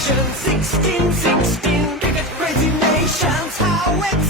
nation, 16, 16, biggest crazy nations, how it's.